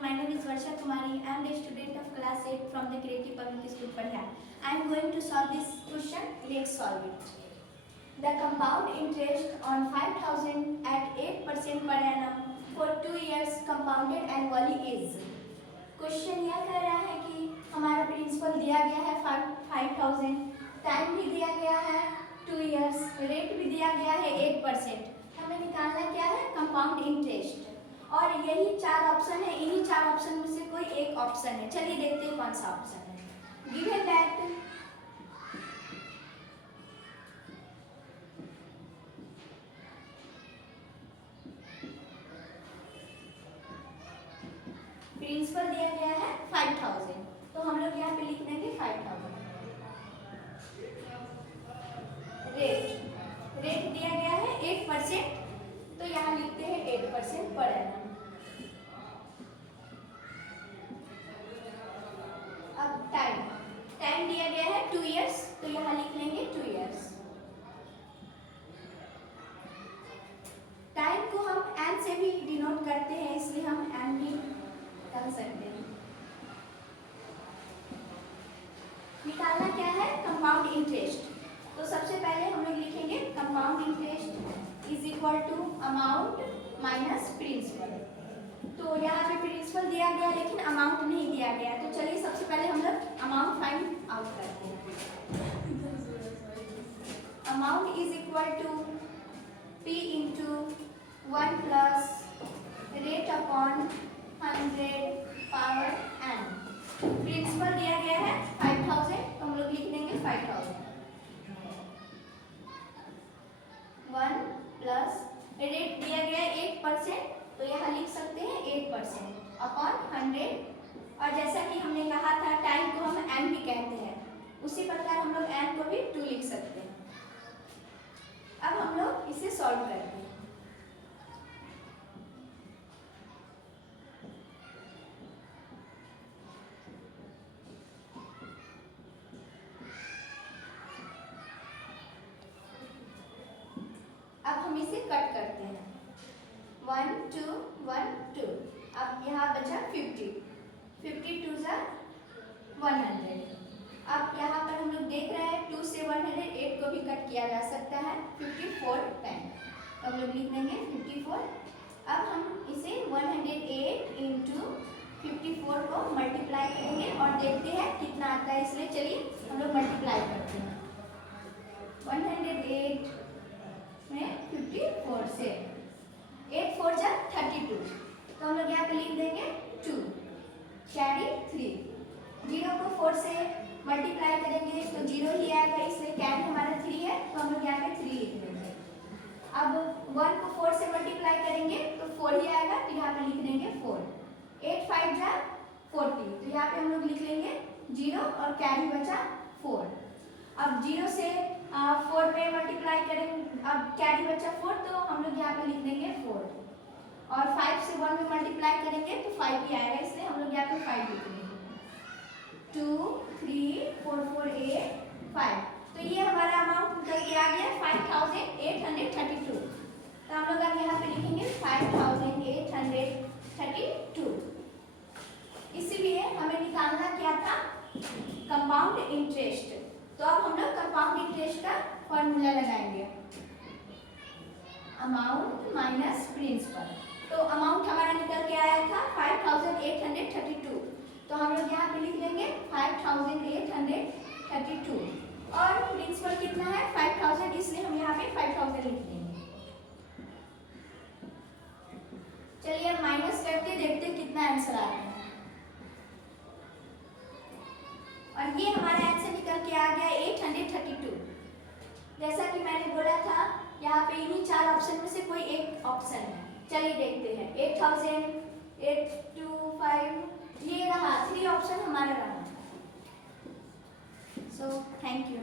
My name is Varsha Kumari. I am the student of class 8 from the Creative Public School, Padhya. I am going to solve this question. Let's solve it. The compound interest on 5,000 at 8% per annum for 2 years compounded annually is. Question यह कह रहा है कि हमारा principal दिया गया है 5,000, time भी दिया गया है 2 years, रेट भी दिया गया है 8%. हमें निकालना क्या है? Compound interest. और यही 4 ऑप्शन है, इन्हीं 4 ऑप्शन में से कोई एक ऑप्शन है. चलिए देखते हैं कौन सा ऑप्शन है. गिवन दैट प्रिंसिपल दिया गया है 5,000, तो हम लोग यहाँ पे लिख देंगे 5,000. रेट दिया गया है 8%, तो यहाँ लिखते हैं 8% पर एनम. अब टाइम दिया गया है 2 years, तो यहाँ लिख लेंगे 2 years. टाइम को हम एन से भी डिनोट करते हैं, इसलिए हम एन भी कर सकते हैं. निकालना क्या है? Compound interest. तो सबसे पहले हम लोग लिखेंगे compound interest is equal to amount minus principal. तो यहाँ पे प्रिंसिपल दिया गया लेकिन अमाउंट नहीं दिया गया, तो चलिए सबसे पहले हम लोग अमाउंट फाइंड आउट करते हैं. Amount is equal to P into 1 plus rate upon 100 power n. Principal दिया गया है 5,000, तो हम लोग लिख देंगे 5,000. 1 प्लस रेट दिया गया है 8%, तो यहाँ लिख सकते हैं 8% अपॉन 100. और जैसा कि हमने कहा था टाइम को हम n भी कहते हैं, उसी प्रकार हम लोग n को भी 2 लिख सकते हैं. अब हम लोग इसे सॉल्व करते हैं. अब हम इसे कट करते हैं. 1 2 1 2. अब यहाँ बचा 50. 52 जा 100. अब यहाँ पर हम लोग देख रहे हैं 2 से 108 को भी कट किया जा सकता है 54 टाइम, तो हम लोग लिख देंगे 54. अब हम इसे 108 इंटू 54 को मल्टीप्लाई करेंगे और देखते हैं कितना आता है. इसलिए चलिए हम लोग मल्टीप्लाई करते हैं. 108 में 54 से 8 4 जा 32, तो हम लोग यहाँ पे लिख देंगे 2 कैरी 3. 0 को 4 से मल्टीप्लाई करेंगे तो 0 ही आएगा, इसलिए कैरी हमारा 3 है, तो हम लोग यहाँ पे 3 लिख देंगे. अब 1 को 4 से मल्टीप्लाई करेंगे तो 4 ही आएगा, तो यहाँ पे लिख देंगे 4. 8 5 जा 40, तो यहाँ पे हम लोग लिख लेंगे 0 और कैरी बचा 4. अब 0 से 4 में मल्टीप्लाई करेंगे, अब कैरी बचा 4, तो हम लोग यहाँ पे लिख देंगे 4. और 5 से 1 में मल्टीप्लाई करेंगे तो 5 ही आएगा, इसलिए हम लोग यहाँ पे 5 लिख देंगे. 2 3 4 4 8 5. तो ये हमारा अमाउंट निकल के आ गया 5,832. तो हम लोग अब यहाँ पे लिखेंगे 5,832. इसीलिए हमें निकालना क्या था? Compound interest. तो अब हम लोग कंपाउंड इंटरेस्ट का फॉर्मूला लगाएंगे. Amount minus principal. तो अमाउंट हमारा निकल के आया था 5,832, तो हम लोग यहाँ पे लिख देंगे 5,832. और प्रिंसिपल कितना है? 5,000, इसलिए हम यहाँ पे 5,000 लिख देंगे. चलिए अब माइनस करके देखते कितना आंसर आता है. और ये हमारा आंसर निकल के आ गया 832. जैसा कि मैंने बोला था यहाँ पे इन्हीं 4 ऑप्शन में से कोई एक ऑप्शन है. चलिए देखते हैं. 8,000 825, ये रहा 3 ऑप्शन हमारा रहा. So thank you.